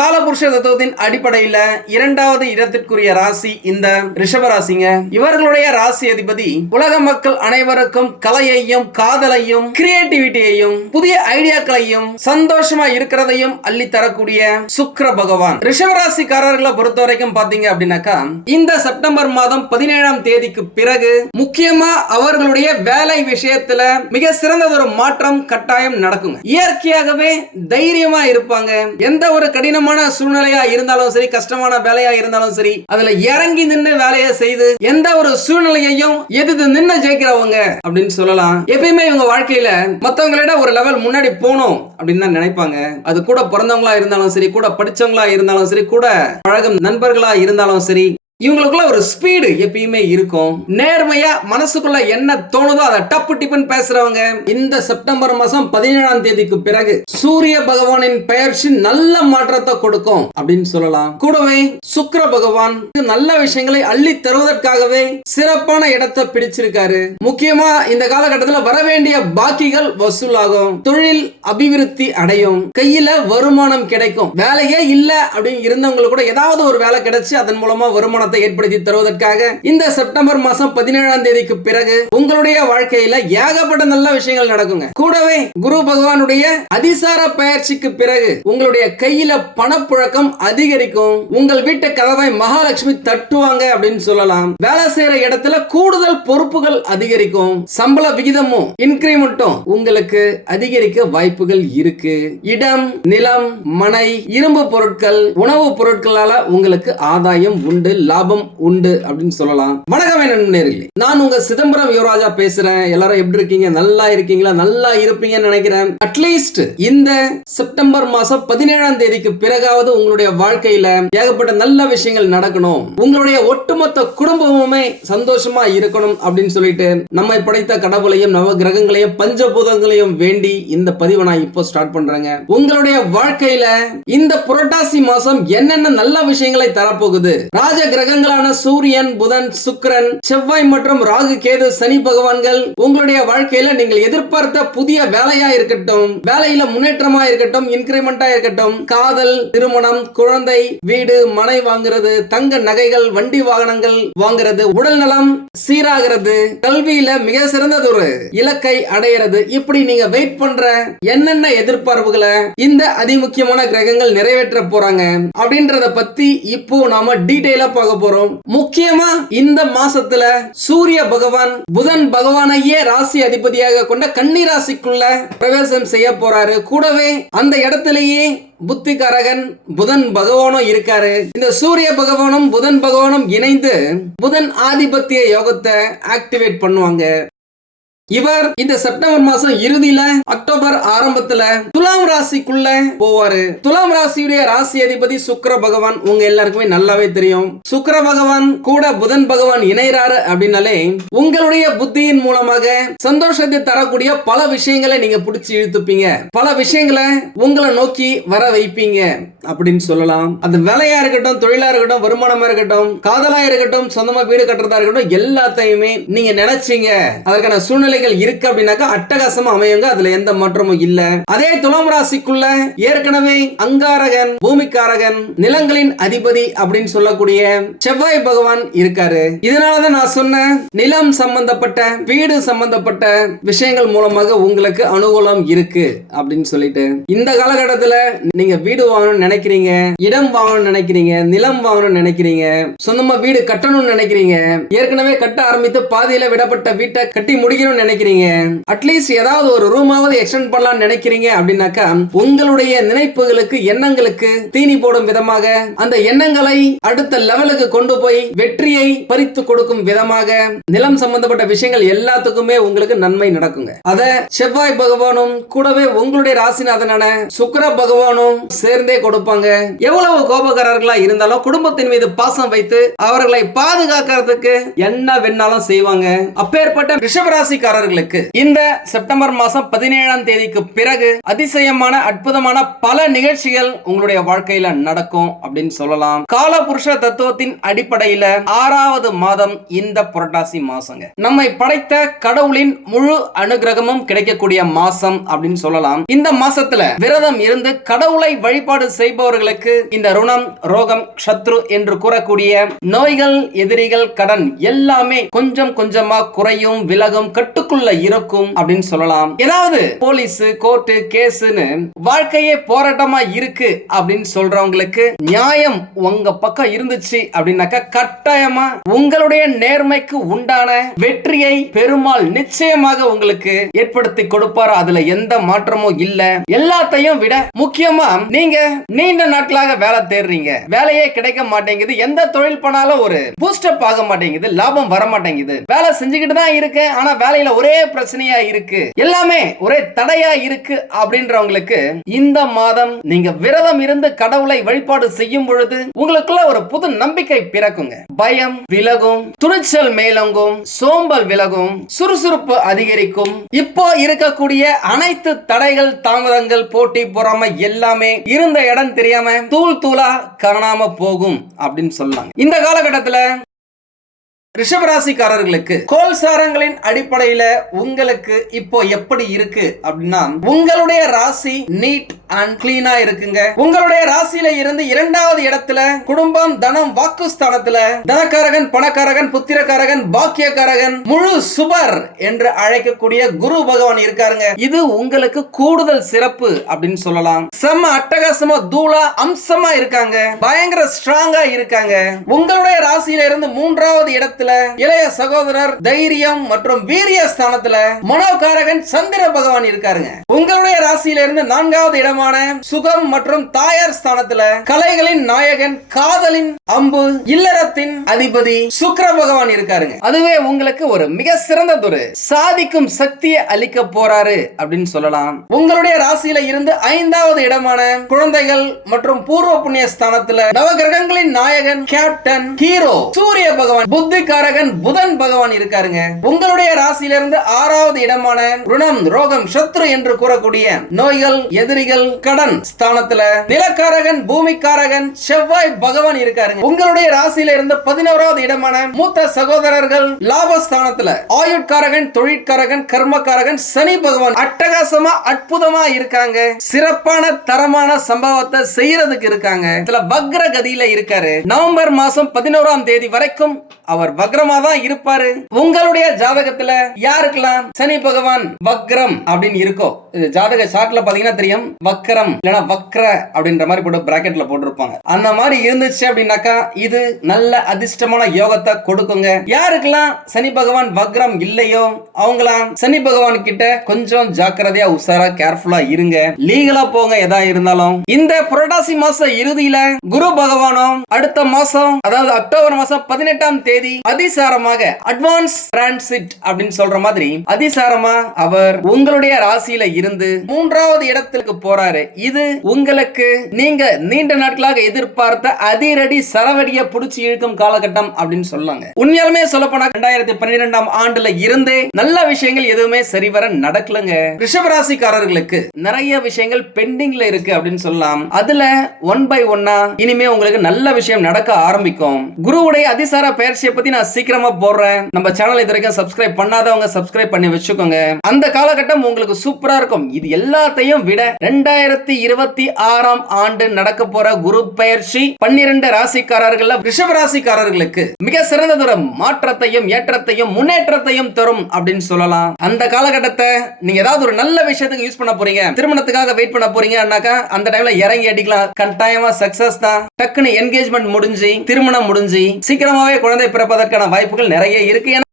கால காலபுருஷ தத்துவத்தின் அடிப்படையில இரண்டாவது இடத்திற்குரிய ராசி இந்த ரிஷப ராசிங்க. இவர்களுடைய ராசி அதிபதி உலக மக்கள் அனைவருக்கும் கலையையும் காதலையும் கிரியேட்டிவிட்டியையும் புதிய ஐடியாக்களையும் சந்தோஷமா இருக்கிறதையும் அள்ளி தரக்கூடிய சுக்கர பகவான். ரிஷப ராசிக்காரர்களை பொறுத்த வரைக்கும் பாத்தீங்க அப்படின்னாக்கா இந்த செப்டம்பர் மாதம் பதினேழாம் தேதிக்கு பிறகு முக்கியமா அவர்களுடைய வேலை விஷயத்துல மிக சிறந்ததொரு மாற்றம் கட்டாயம் நடக்குங்க. இயற்கையாகவே தைரியமா இருப்பாங்க. எந்த ஒரு கடினமான சூழ்நிலையா இருந்தாலும் சரி கஷ்டமான வேலையா இருந்தாலும் சரி அதுல இறங்கி நின்று வேலையை செய்து எந்த ஒரு சூழ்நிலையையும் எதிர்த்து நின்று ஜெயிக்கிறவங்க அப்படின்னு சொல்லலாம். எப்பயுமே இவங்க வாழ்க்கையில மத்தவங்களோட ஒரு லெவல் முன்னாடி போகணும் அப்படின்னு தான் நினைப்பாங்க. அது கூட பிறந்தவங்களா இருந்தாலும் சரி கூட படிச்சவங்களா இருந்தாலும் சரி கூட பழகும் நண்பர்களா இருந்தாலும் சரி இவங்களுக்குள்ள ஒரு ஸ்பீடு எப்பயுமே இருக்கும். நேர்மையா மனசுக்குள்ள என்ன தோணுதோ அதை டப்பு டிப்புன்னு பேசுறவங்க இந்த செப்டம்பர் மாசம் பதினேழாம் தேதிக்கு பிறகு சூரிய பகவானின் பெயர்ச்சி நல்ல மாற்றத்தை கொடுக்கும் அப்படின்னு சொல்லலாம். கூடவே சுக்கிர பகவான் நல்ல விஷயங்களை அள்ளி தருவதற்காகவே சிறப்பான இடத்தை பிடிச்சிருக்காரு. முக்கியமா இந்த காலகட்டத்தில் வர வேண்டிய பாக்கிகள் வசூலாகும். தொழில் அபிவிருத்தி அடையும். கையில வருமானம் கிடைக்கும். வேலையே இல்ல அப்படின்னு இருந்தவங்களுக்கு கூட ஏதாவது ஒரு வேலை கிடைச்சு அதன் மூலமா வருமானம் மாற்றத்தை ஏற்படுத்தி தருவதற்காக இந்த செப்டம்பர் மாசம் பதினேழாம் தேதிக்கு பிறகு உங்களுடைய வாழ்க்கையில ஏகப்பட்ட நல்ல விஷயங்கள் நடக்குங்க. கூடவே குரு பகவானுடைய அதிசார பயிற்சிக்கு பிறகு உங்களுடைய கையில பணப்புழக்கம் அதிகரிக்கும். உங்கள் வீட்டு கதவை மகாலட்சுமி தட்டுவாங்க அப்படின்னு சொல்லலாம். வேலை செய்யற இடத்துல கூடுதல் பொறுப்புகள் அதிகரிக்கும். சம்பள விகிதமும் இன்கிரிமெண்ட்டும் உங்களுக்கு அதிகரிக்க வாய்ப்புகள் இருக்கு. இடம் நிலம் மனை இரும்பு பொருட்கள் உணவு பொருட்களால உங்களுக்கு ஆதாயம் உண்டு லாபம் உண்டு அப்படின்னு சொல்லலாம். வணக்கமே நண்பர்களே நான் உங்க சிதம்பரம் யுவராஜா பேசுறேன். எல்லாரும் எப்படி இருக்கீங்க? நல்லா இருக்கீங்களா? நல்லா இருப்பீங்கன்னு நினைக்கிறேன். அட்லீஸ்ட் இந்த செப்டம்பர் மாசம் பதினேழாம் தேதிக்கு பிறகாவது உங்களுடைய வாழ்க்கையில ஏகப்பட்ட நல்ல விஷயங்கள் நடக்கணும். உங்களுடைய ஒட்டுமொத்த குடும்பமுமே சந்தோஷமா இருக்கணும் அப்படின்னு சொல்லிட்டு நம்மை படைத்த கடவுளையும் நவ கிரகங்களையும் பஞ்சபூதங்களையும் வேண்டி இந்த பதிவை நான் இப்போ ஸ்டார்ட் பண்றேங்க. உங்களுடைய வாழ்க்கையில இந்த புரட்டாசி மாசம் என்னென்ன நல்ல விஷயங்களை தரப்போகுது? ராஜ கிரகங்களான சூரியன் புதன் சுக்கரன் செவ்வாய் மற்றும் ராகு கேது சனி பகவான்கள் உங்களுடைய வாழ்க்கையில நீங்கள் எதிர்பார்த்த புதிய வேலையா இருக்கட்டும் வேலையில முன்னேற்றமா இருக்கட்டும் இன்கிரிமெண்டா இருக்கட்டும் காதல் திருமணம் குழந்தை வீடு மனை வாங்குறது தங்க நகைகள் வண்டி வாகனங்கள் வாங்குறது உடல் நலம் சீராகிறது கல்வியில மிக சிறந்ததொரு இலக்கை அடையிறது. இப்படி நீங்க வெயிட் பண்ற என்னென்ன எதிர்பார்ப்புகளை இந்த அதிமுக்கியமான கிரகங்கள் நிறைவேற்ற போறாங்க அப்படின்றத பத்தி இப்போ நாம டீடைலா பார்க்க போறோம். முக்கியமா இந்த மாசத்துல சூரிய பகவான் புதன் பகவானையே ராசி அதிபதியாக கொண்ட கன்னி ராசிக்குள்ள பிரவேசம் செய்ய போறாரு. கூடவே அந்த இடத்திலேயே புத்திகாரகன் புதன் பகவானும் இருக்காரு. இந்த சூரிய பகவானும் புதன் பகவானும் இணைந்து புதன் ஆதிபத்திய யோகத்தை ஆக்டிவேட் பண்ணுவாங்க. இவர் இந்த செப்டம்பர் மாசம் இறுதியில அக்டோபர் ஆரம்பத்துல துலாம் ராசிக்குள்ள போவாரு. துலாம் ராசியுடைய ராசி அதிபதி சுக்கர பகவான் உங்க எல்லாருக்குமே நல்லாவே தெரியும். சுக்கர பகவான் கூட புதன் பகவான் இணைறாரு அப்படின்னாலே உங்களுடைய புத்தியின் மூலமாக சந்தோஷத்தை தரக்கூடிய பல விஷயங்களை நீங்க பிடிச்சி இழுத்துப்பீங்க. பல விஷயங்களை உங்களை நோக்கி வர வைப்பீங்க அப்படின்னு சொல்லலாம். அந்த வேலையா இருக்கட்டும் தொழிலா இருக்கட்டும் வருமானமா இருக்கட்டும் காதலா இருக்கட்டும் சொந்தமா வீடு கட்டுறதா இருக்கட்டும் எல்லாத்தையுமே நீங்க நினைச்சீங்க. அதற்கான சூழ்நிலை சூழ்நிலைகள் இருக்கு அப்படின்னாக்கா அட்டகாசமா அமையுங்க. அதுல எந்த மாற்றமும் இல்ல. அதே துலாம் ராசிக்குள்ள ஏற்கனவே அங்காரகன் பூமிக்காரகன் நிலங்களின் அதிபதி அப்படின்னு சொல்லக்கூடிய செவ்வாய் பகவான் இருக்காரு. இதனாலதான் நான் சொன்னேன் நிலம் சம்பந்தப்பட்ட வீடு சம்பந்தப்பட்ட விஷயங்கள் மூலமாக உங்களுக்கு அனுகூலம் இருக்கு அப்படின்னு சொல்லிட்டு. இந்த காலகட்டத்துல நீங்க வீடு வாங்கணும்னு நினைக்கிறீங்க இடம் வாங்கணும்னு நினைக்கிறீங்க நிலம் வாங்கணும்னு நினைக்கிறீங்க சொந்தமா வீடு கட்டணும்னு நினைக்கிறீங்க ஏற்கனவே கட்ட ஆரம்பித்து பாதியில விடப்பட்ட வீட்டை கட்டி முடிக்கணும்னு நினைக்கிறீங்க? அட்லீஸ்ட் ஏதாவது ஒரு ரூமாவது எக்ஸ்டெண்ட் பண்ணலாம்னு நினைக்கிறீங்க அப்படின்னாக்கா உங்களுடைய நினைப்புகளுக்கு எண்ணங்களுக்கு தீனி போடும் விதமாக அந்த எண்ணங்களை அடுத்த லெவலுக்கு கொண்டு போய் வெற்றியை பறித்து கொடுக்கும் விதமாக நிலம் சம்பந்தப்பட்ட விஷயங்கள் எல்லாத்துக்குமே உங்களுக்கு நன்மை நடக்குங்க. அத செவ்வாய் பகவானும் கூடவே உங்களுடைய ராசிநாதனான சுக்கர பகவானும் சேர்ந்தே கொடுப்பாங்க. எவ்வளவு கோபக்காரர்களா இருந்தாலும் குடும்பத்தின் மீது பாசம் வைத்து அவர்களை பாதுகாக்கிறதுக்கு என்ன வேணாலும் செய்வாங்க. அப்பேற்பட்ட ரிஷபராசிக்கார ரிஷபராசிக்காரர்களுக்கு இந்த செப்டம்பர் மாசம் பதினேழாம் தேதிக்கு பிறகு அதிசயமான அற்புதமான பல நிகழ்ச்சிகள் உங்களுடைய வாழ்க்கையில நடக்கும் அப்படின்னு சொல்லலாம். காலபுருஷ தத்துவத்தின் அடிப்படையில ஆறாவது மாதம் இந்த புரட்டாசி மாசங்க. நம்மை படைத்த கடவுளின் முழு அனுகிரகமும் கிடைக்கக்கூடிய மாசம் அப்படின்னு சொல்லலாம். இந்த மாசத்துல விரதம் இருந்து கடவுளை வழிபாடு செய்பவர்களுக்கு இந்த ருணம் ரோகம் சத்ரு என்று கூறக்கூடிய நோய்கள் எதிரிகள் கடன் எல்லாமே கொஞ்சம் கொஞ்சமா குறையும் விலகும் கட்டு கட்டுக்குள்ள இருக்கும் அப்படின்னு சொல்லலாம். ஏதாவது போலீஸ் கோர்ட்டு கேஸ்னு வாழ்க்கையே போராட்டமா இருக்கு அப்படின்னு சொல்றவங்களுக்கு நியாயம் உங்க பக்கம் இருந்துச்சு அப்படின்னாக்கா கட்டாயமா உங்களுடைய நேர்மைக்கு உண்டான வெற்றியை பெருமாள் நிச்சயமாக உங்களுக்கு ஏற்படுத்தி கொடுப்பார்? அதுல எந்த மாற்றமும் இல்ல. எல்லாத்தையும் விட முக்கியமா நீங்க நீண்ட நாட்களாக வேலை தேடுறீங்க. வேலையே கிடைக்க மாட்டேங்குது. எந்த தொழில் பண்ணாலும் ஒரு பூஸ்டப் ஆக மாட்டேங்குது. லாபம் வர மாட்டேங்குது. வேலை செஞ்சுக்கிட்டு தான் இருக்கேன். ஆனா வேலையில ஒரே பிரச்சனையா இருக்கு. எல்லாமே ஒரே தடையா இருக்கு அப்படின்றவங்களுக்கு இந்த மாதம் நீங்க விரதம் இருந்து கடவுளை வழிபாடு செய்யும் பொழுது உங்களுக்குள்ள ஒரு புது நம்பிக்கை பிறக்குங்க. பயம் விலகும் துணிச்சல் மேலோங்கும் சோம்பல் விலகும் சுறுசுறுப்பு அதிகரிக்கும். இப்போ இருக்கக்கூடிய அனைத்து தடைகள் தாமதங்கள் போட்டி பொறாம எல்லாமே இருந்த இடம் தெரியாம தூள் தூளா காணாம போகும் அப்படின்னு சொல்லலாம் இந்த காலகட்டத்துல ரிஷபராசிக்காரர்களுக்கு கோல்சாரங்களின் அடிப்படையில உங்களுக்கு இப்போ எப்படி இருக்கு அப்படின்னா உங்களுடைய ராசி நீட் அண்ட் கிளீனா இருக்குங்க. உங்களுடைய ராசியில இருந்து இரண்டாவது இடத்துல குடும்பம் தனம் வாக்கு ஸ்தானத்துல தனக்காரகன் பணக்காரகன் புத்திரக்காரகன் பாக்கியக்காரகன் முழு சுபர் என்று அழைக்கக்கூடிய குரு பகவான் இருக்காருங்க. இது உங்களுக்கு கூடுதல் சிறப்பு அப்படின்னு சொல்லலாம். செம்ம அட்டகாசமா தூளா அம்சமா இருக்காங்க. பயங்கர ஸ்ட்ராங்கா இருக்காங்க. உங்களுடைய ராசியில இருந்து மூன்றாவது இடத்துல இளைய சகோதரர் தைரியம் மற்றும் வீரிய ஸ்தானத்துல மனோகாரகன் சந்திர பகவான் இருக்காருங்க. உங்களுடைய ராசியில இருந்து நான்காவது இடமான சுகம் மற்றும் தாயார் ஸ்தானத்துல கலைகளின் நாயகன் காதலின் அம்பு இல்லறத்தின் அதிபதி சுக்கிர பகவான் இருக்காருங்க. அதுவே உங்களுக்கு ஒரு மிக சிறந்ததொரு சாதிக்கும் சக்தியை அளிக்க போறாரு அப்படின்னு சொல்லலாம். உங்களுடைய ராசியில இருந்து ஐந்தாவது இடமான குழந்தைகள் மற்றும் பூர்வ புண்ணிய ஸ்தானத்துல நவகிரகங்களின் நாயகன் கேப்டன் ஹீரோ சூரிய பகவான் புத்திகாரகன் புதன் பகவான் இருக்காருங்க. உங்களுடைய ராசியில இருந்து ஆறாவது இடமான ருணம் ரோகம் சத்ரு என்று கூறக்கூடிய நோய்கள் எதிரிகள் கடன் ஸ்தானத்துல நிலக்காரகன் பூமிக்காரகன் செவ்வாய் பகவான் இருக்காருங்க. உங்களுடைய ராசியில இருந்து பதினோராவது இடமான மூத்த சகோதரர்கள் லாபஸ்தானத்துல ஆயுட்காரகன் தொழிற்காரகன் கர்மக்காரகன் சனி பகவான் அட்டகாசமா அற்புதமா இருக்காங்க. சிறப்பான தரமான சம்பவத்தை செய்யறதுக்கு இருக்காங்க. இதுல வக்ர கதியில இருக்காரு. நவம்பர் மாசம் பதினோராம் தேதி வரைக்கும் அவர் வக்ரமா தான் இருப்பாரு. உங்களுடைய ஜாதகத்துல யாருக்கெல்லாம் சனி பகவான் வக்ரம் அப்படின்னு இருக்கோ இது ஜாதக சாட்ல பாத்தீங்கன்னா தெரியும். வக்ரம் இல்லைன்னா வக்ர அப்படின்ற மாதிரி போட்டு பிராக்கெட்ல போட்டிருப்பாங்க. அந்த மாதிரி இருந்துச்சு அப்படின்னாக்கா இது நல்ல அதிர்ஷ்டமான யோகத்தை கொடுக்குங்க. யாருக்கெல்லாம் சனி பகவான் வக்ரம் இல்லையோ அவங்களாம் சனி பகவான் கிட்ட கொஞ்சம் ஜாக்கிரதையா உஷாரா கேர்ஃபுல்லா இருங்க. லீகலா போங்க எதா இருந்தாலும். இந்த புரட்டாசி மாச இறுதியில குரு பகவானும் அடுத்த மாசம் அதாவது அக்டோபர் மாசம் பதினெட்டாம் தேதி அதிசாரமாக அட்வான்ஸ் டிரான்சிட் அப்படின்னு சொல்ற மாதிரி அதிசாரமா அவர் உங்களுடைய ராசியில இருந்து மூன்றாவது இடத்திற்கு போறாரு. இது உங்களுக்கு நீங்க நீண்ட நாட்களாக எதிர்பார்த்த அதிரடி சரவடிய புடிச்சு இழுக்கும் காலகட்டம் அப்படின்னு சொல்லாங்க. உண்மையாலுமே சொல்ல போனா ரெண்டாயிரத்தி பன்னிரெண்டாம் ஆண்டுல இருந்தே நல்ல விஷயங்கள் எதுவுமே சரிவர நடக்கலங்க. ரிஷபராசிக்காரர்களுக்கு நிறைய விஷயங்கள் பெண்டிங்ல இருக்கு அப்படின்னு சொல்லலாம். அதுல ஒன் பை ஒன்னா இனிமே உங்களுக்கு நல்ல விஷயம் நடக்க ஆரம்பிக்கும். குருவுடைய அதிசார பயிற்சியை பத்தி நான் சீக்கிரமா போடுறேன். நம்ம சேனல் இது வரைக்கும் சப்ஸ்கிரைப் பண்ணாதவங்க சப்ஸ்கிரைப் பண்ணி வச்சுக்கோங்க. அந்த காலகட்டம் உங்களுக்கு சூப்பரா இருக்கும். இது எல்லாத்தையும் விட ரெண்டாயிரத்தி இருபத்தி ஆறாம் ஆண்டு நடக்க போற குரு பயிற்சி பன்னிரண்டு ராசிக்காரர்கள் ரிஷப ராசிக்காரர்களுக்கு மிக சிறந்ததொரு மாற்றத்தையும் ஏற்றத்தையும் முன்னேற்றத்தையும் தரும் அப்படின்னு சொல்லலாம். அந்த காலகட்டத்தை நீங்க ஏதாவது ஒரு நல்ல விஷயத்துக்கு யூஸ் பண்ண போறீங்க. திருமணத்துக்காக வெயிட் பண்ண போறீங்கன்னாக்கா அந்த டைம்ல இறங்கி அடிக்கலாம். கட்டாயமா சக்சஸ் தான். டக்குன்னு என்கேஜ்மெண்ட் முடிஞ்சு திருமணம் முடிஞ்சு சீக்கிரமாவே குழந்தை பிறப்பதற்கான வாய்ப்புகள் நிறைய இருக்கு. என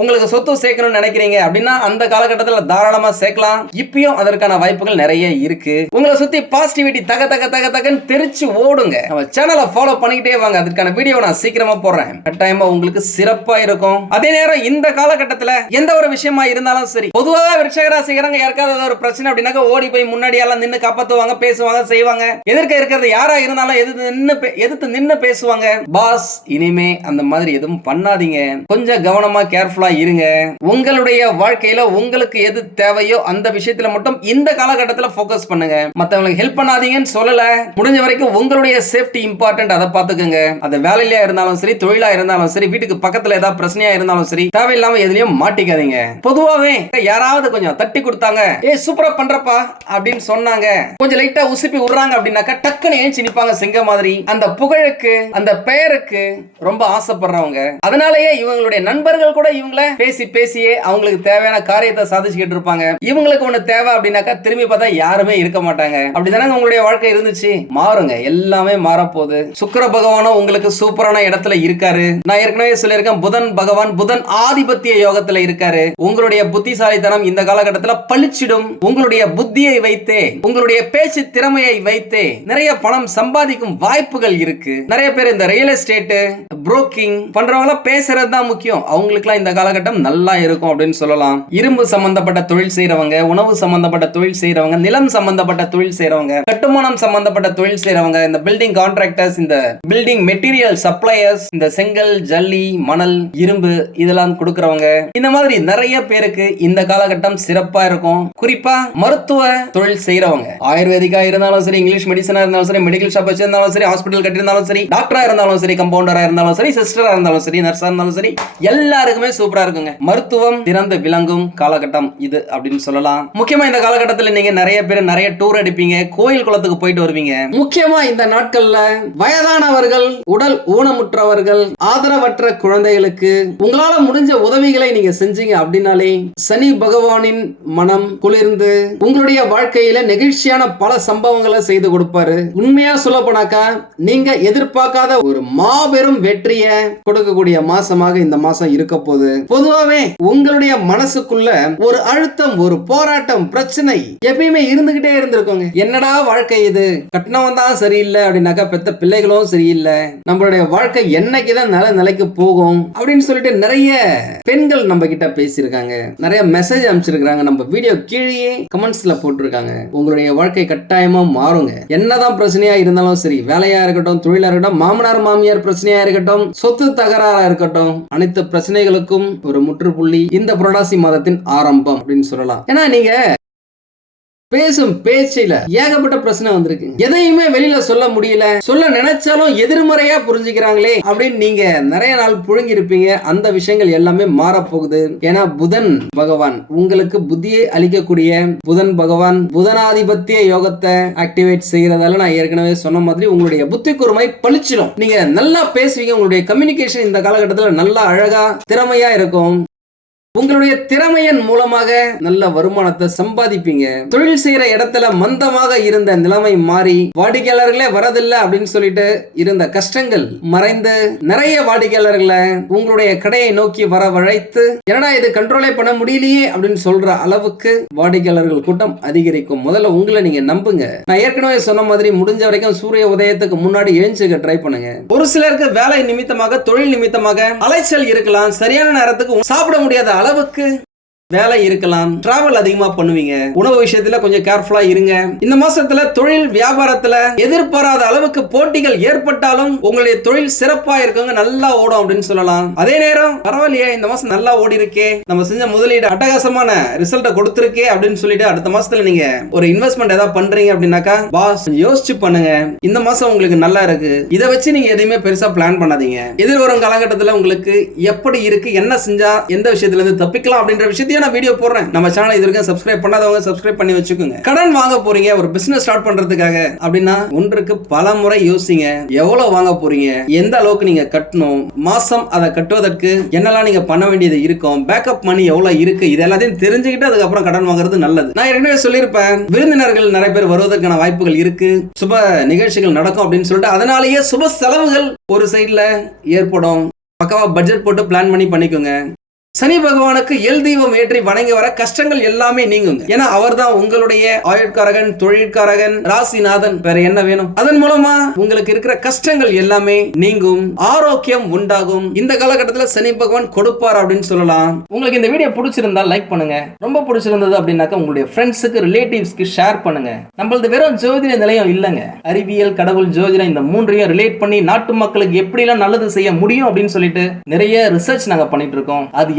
உங்களுக்கு சொத்து சேர்க்கணும்னு நினைக்கிறீங்க அப்படின்னா அந்த காலகட்டத்தில் தாராளமாக சேர்க்கலாம். இப்பயும் அதற்கான வாய்ப்புகள் நிறைய இருக்கு. உங்களை சுத்தி பாசிட்டிவிட்டி தக தக தக தகன்னு தெரிச்சு ஓடுங்க. நம்ம சேனலை ஃபாலோ பண்ணிக்கிட்டே வாங்க. அதுக்கான வீடியோ நான் சீக்கிரமா போடுறேன். கட்டாயமா உங்களுக்கு சிறப்பா இருக்கும். அதே நேரம் இந்த காலகட்டத்தில் எந்த ஒரு விஷயமா இருந்தாலும் சரி பொதுவாக விருட்சகராசிகரங்க யாருக்காவது ஒரு பிரச்சனை அப்படின்னாக்க ஓடி போய் முன்னாடியெல்லாம் நின்று காப்பாத்துவாங்க பேசுவாங்க செய்வாங்க. எதிர்க்க இருக்கிறது யாரா இருந்தாலும் எதிர்த்து நின்று எதிர்த்து நின்று பேசுவாங்க. பாஸ் இனிமே அந்த மாதிரி எதுவும் பண்ணாதீங்க. கொஞ்சம் கவனமா கேர்ஃபுல்லா தான் இருங்க. உங்களுடைய வாழ்க்கையில உங்களுக்கு எது தேவையோ அந்த விஷயத்துல மட்டும் இந்த காலகட்டத்துல ஃபோக்கஸ் பண்ணுங்க. மத்தவங்களுக்கு ஹெல்ப் பண்ணாதீங்கன்னு சொல்லல. முடிஞ்ச வரைக்கும் உங்களுடைய சேஃப்டி இம்பார்ட்டன்ட் அதை பார்த்துக்கோங்க. அது வேலையிலயா இருந்தாலும் சரி தொழிலா இருந்தாலும் சரி வீட்டுக்கு பக்கத்துல ஏதாவது பிரச்சனையா இருந்தாலும் சரி தேவையில்லாம எதுலயும் மாட்டிக்காதீங்க. பொதுவாவே யாராவது கொஞ்சம் தட்டி கொடுத்தாங்க ஏ சூப்பரா பண்றப்பா அப்படின்னு சொன்னாங்க. கொஞ்சம் லைட்டா உசுப்பி விடுறாங்க அப்படின்னாக்கா டக்குன்னு ஏஞ்சி நிற்பாங்க சிங்க மாதிரி. அந்த புகழுக்கு அந்த பெயருக்கு ரொம்ப ஆசைப்படுறவங்க. அதனாலயே இவங்களுடைய நண்பர்கள் கூட இவங்கள பேசி பேசியே அவங்களுக்கு தேவையான காரியத்தை சாதிச்சுக்கிட்டு இருப்பாங்க. இவங்களுக்கு ஒண்ணு தேவை அப்படின்னாக்கா திரும்பி பார்த்தா யாருமே இருக்க மாட்டாங்க. அப்படிதானே உங்களுடைய வாழ்க்கை இருந்துச்சு? மாறுங்க. எல்லாமே மாறப்போகுது. சுக்கர பகவானும் உங்களுக்கு சூப்பரான இடத்துல இருக்காரு. நான் ஏற்கனவே சொல்லியிருக்கேன் புதன் பகவான் புதன் ஆதிபத்திய யோகத்துல இருக்காரு. உங்களுடைய புத்திசாலித்தனம் இந்த காலகட்டத்துல பளிச்சிடும். உங்களுடைய புத்தியை வைத்தே உங்களுடைய பேச்சு திறமையை வைத்தே நிறைய பணம் சம்பாதிக்கும் வாய்ப்புகள் இருக்கு. நிறைய பேர் இந்த ரியல் எஸ்டேட் புரோக்கிங் பண்றவங்க பேசுறது தான் முக்கியம். அவங்களுக்குலாம் இந்த காலகட்டம் நல்லா இருக்கும் அப்படின்னு சொல்லலாம். இரும்பு சம்பந்தப்பட்ட தொழில் செய்யறவங்க உணவு சம்பந்தப்பட்ட தொழில் செய்யறவங்க நிலம் சம்பந்தப்பட்ட தொழில் செய்யறவங்க கட்டுமானம் சம்பந்தப்பட்ட தொழில் செய்யறவங்க இந்த பில்டிங் கான்ட்ராக்டர்ஸ் இந்த பில்டிங் மெட்டீரியல் சப்ளையர்ஸ் இந்த செங்கல் ஜல்லி மணல் இரும்பு இதெல்லாம் கொடுக்கறவங்க. இந்த மாதிரி நிறைய பேருக்கு இந்த காலகட்டம் சிறப்பா இருக்கும். குறிப்பா மருத்துவ தொழில் செய்யறவங்க ஆயுர்வேதிக்கா இருந்தாலும் சரி இங்கிலீஷ் மெடிசனா இருந்தாலும் சரி மெடிக்கல் ஷாப் வச்சிருந்தாலும் சரி ஹாஸ்பிட்டல் கட்டியிருந்தாலும் சரி டாக்டரா இருந்தாலும் சரி கம்பவுண்டரா இருந்தாலும் சரி சிஸ்டரா இருந்தாலும் சரி நர்ஸா இருந்தாலும் சரி எல்லாருக்குமே சூப்பர் இருக்குங்க. மருத்துவம் சிறந்து விளங்கும் காலகட்டம் இது அப்படின்னு சொல்லலாம். முக்கியமா இந்த காலகட்டத்தில் நீங்க நிறைய பேர் நிறைய டூர் அடிப்பீங்க கோயில் குளத்துக்கு போயிட்டு வருவீங்க. முக்கியமா இந்த நாட்கள்ல வயதானவர்கள் உடல் ஊனமுற்றவர்கள் ஆதரவற்ற குழந்தைகளுக்கு உங்களால முடிஞ்ச உதவிகளை நீங்க செஞ்சீங்க அப்படின்னாலே சனி பகவானின் மனம் குளிர்ந்து உங்களுடைய வாழ்க்கையில நெகிழ்ச்சியான பல சம்பவங்களை செய்து கொடுப்பாரு. உண்மையா சொல்ல போனாக்கா நீங்க எதிர்பார்க்காத ஒரு மாபெரும் வெற்றியை கொடுக்கக்கூடிய மாசமாக இந்த மாசம் இருக்க போகுது. பொதுவாவே உங்களுடைய மனசுக்குள்ள ஒரு அழுத்தம் ஒரு போராட்டம் பிரச்சனை எப்பயுமே இருந்துகிட்டே இருந்திருக்கோங்க. என்னடா வாழ்க்கை இது? கட்டணம் தான் சரியில்லை அப்படின்னாக்கா பெத்த பிள்ளைகளும் சரியில்லை. நம்மளுடைய வாழ்க்கை என்னைக்குதான் நல்ல நிலைக்கு போகும் அப்படின்னு சொல்லிட்டு நிறைய பெண்கள் நம்ம கிட்ட பேசியிருக்காங்க. நிறைய மெசேஜ் அனுப்பிச்சிருக்காங்க நம்ம வீடியோ கீழே கமெண்ட்ஸ்ல போட்டிருக்காங்க. உங்களுடைய வாழ்க்கை கட்டாயமா மாறுங்க. என்னதான் பிரச்சனையா இருந்தாலும் சரி வேலையா இருக்கட்டும் தொழிலா இருக்கட்டும் மாமனார் மாமியார் பிரச்சனையா இருக்கட்டும் சொத்து தகராறா இருக்கட்டும் அனைத்து பிரச்சனைகளுக்கும் ஒரு முற்றுப்புள்ளி இந்த புரடாசி மாதத்தின் ஆரம்பம் அப்படின்னு சொல்லலாம். ஏன்னா நீங்க பேசும் பேச்சில ஏகப்பட்ட பிரச்சனை வந்திருக்கு. எதையுமே வெளியில சொல்ல முடியல. சொல்ல நினைச்சாலும் எதிர்மறையா புரிஞ்சுக்கிறாங்களே அப்படின்னு நீங்க நிறைய நாள் புழுங்கி இருப்பீங்க. அந்த விஷயங்கள் எல்லாமே மாறப்போகுது. ஏன்னா புதன் பகவான் உங்களுக்கு புத்தியை அளிக்கக்கூடிய புதன் பகவான் புதனாதிபத்திய யோகத்தை ஆக்டிவேட் செய்யறதால நான் ஏற்கனவே சொன்ன மாதிரி உங்களுடைய புத்தி கூர்மை பளிச்சிடும் நீங்க நல்லா பேசுவீங்க. உங்களுடைய கம்யூனிகேஷன் இந்த காலகட்டத்தில் நல்லா அழகா திறமையா இருக்கும். உங்களுடைய திறமையின் மூலமாக நல்ல வருமானத்தை சம்பாதிப்பீங்க. தொழில் செய்யற இடத்துல மந்தமாக இருந்த நிலைமை மாறி வாடிக்கையாளர்களே வரதில்லை அப்படின்னு சொல்லிட்டு இருந்த கஷ்டங்கள் மறைந்து நிறைய வாடிக்கையாளர்களை உங்களுடைய கடையை நோக்கி வரவழைத்து என்னடா இது கண்ட்ரோலே பண்ண முடியலையே? அப்படின்னு சொல்ற அளவுக்கு வாடிக்கையாளர்கள் கூட்டம் அதிகரிக்கும். முதல்ல உங்களை நீங்க நம்புங்க. நான் ஏற்கனவே சொன்ன மாதிரி முடிஞ்ச வரைக்கும் சூரிய உதயத்துக்கு முன்னாடி எழுந்துக்க ட்ரை பண்ணுங்க. ஒரு சிலருக்கு வேலை நிமித்தமாக தொழில் நிமித்தமாக அலைச்சல் இருக்கலாம். சரியான நேரத்துக்கு சாப்பிட முடியாத அளவுக்கு வேலை இருக்கலாம் டிராவல் அதிகமா பண்ணுவீங்க. உணவு விஷயத்துல கொஞ்சம் கேர்ஃபுல்லா இருங்க. இந்த மாசத்துல தொழில் வியாபாரத்துல எதிர்பாராத அளவுக்கு போட்டிகள் ஏற்பட்டாலும் உங்களுடைய தொழில் சிறப்பா இருக்கவங்க நல்லா ஓடும் அப்படின்னு சொல்லலாம். அதே நேரம் பரவாயில்லையே இந்த மாசம் நல்லா ஓடி இருக்கே நம்ம செஞ்ச முதலீடு அட்டகாசமான ரிசல்ட்டை கொடுத்துருக்கே அப்படின்னு சொல்லிட்டு அடுத்த மாசத்துல நீங்க ஒரு இன்வெஸ்ட்மெண்ட் ஏதாவது பண்றீங்க அப்படின்னாக்கா பாஸ் யோசிச்சு பண்ணுங்க. இந்த மாசம் உங்களுக்கு நல்லா இருக்கு. இதை வச்சு நீங்க எதையுமே பெருசா பிளான் பண்ணாதீங்க. எதிர்வரும் காலகட்டத்துல உங்களுக்கு எப்படி இருக்கு என்ன செஞ்சா எந்த விஷயத்துல இருந்து தப்பிக்கலாம் அப்படின்ற விஷயத்தையும் நான் வீடியோ போடுறேன். நம்ம சேனல் இது வரைக்கும் சப்ஸ்கிரைப் பண்ணாதவங்க சப்ஸ்கிரைப் பண்ணி வச்சுக்கோங்க. கடன் வாங்க போறீங்க ஒரு பிசினஸ் ஸ்டார்ட் பண்றதுக்காக அப்படின்னா ஒன்றுக்கு பல முறை யோசிங்க. எவ்வளவு வாங்க போறீங்க எந்த அளவுக்கு நீங்க கட்டணும் மாசம் அதை கட்டுவதற்கு என்னெல்லாம் நீங்க பண்ண வேண்டியது இருக்கும் பேக்கப் மணி எவ்வளவு இருக்கு இது எல்லாத்தையும் தெரிஞ்சுக்கிட்டு அதுக்கப்புறம் கடன் வாங்குறது நல்லது. நான் ஏற்கனவே சொல்லியிருப்பேன் விருந்தினர்கள் நிறைய பேர் வருவதற்கான வாய்ப்புகள் இருக்கு. சுப நிகழ்ச்சிகள் நடக்கும் அப்படின்னு சொல்லிட்டு அதனாலேயே சுப செலவுகள் ஒரு சைட்ல ஏற்படும். பக்கவா பட்ஜெட் போட்டு பிளான் பண்ணி பண்ணிக்கோங்க. சனி பகவானுக்கு எல் தெய்வம் ஏற்றி வணங்கி வர கஷ்டங்கள் எல்லாமே நீங்குங்க. ஏன்னா அவர்தான் உங்களுடைய ஆயுட்காரகன் தொழிற்காரகன் ராசிநாதன். வேற என்ன வேணும்? அதன் மூலமா உங்களுக்கு இருக்கிற கஷ்டங்கள் எல்லாமே நீங்கும். ஆரோக்கியம் உண்டாகும். இந்த காலகட்டத்தில் சனி பகவான் கொடுப்பார் அப்படின்னு சொல்லலாம். உங்களுக்கு இந்த வீடியோ பிடிச்சிருந்தா லைக் பண்ணுங்க. ரொம்ப பிடிச்சிருந்தது அப்படின்னாக்கா உங்களுடைய ஃப்ரெண்ட்ஸுக்கு ரிலேட்டிவ்ஸ்க்கு ஷேர் பண்ணுங்க. நம்மளது வெறும் ஜோதிட நிலையம் இல்லைங்க. அறிவியல் கடவுள் ஜோதிடம் இந்த மூன்றையும் ரிலேட் பண்ணி நாட்டு மக்களுக்கு எப்படிலாம் நல்லது செய்ய முடியும் அப்படின்னு சொல்லிட்டு நிறைய ரிசர்ச் நாங்க பண்ணிட்டு இருக்கோம். அது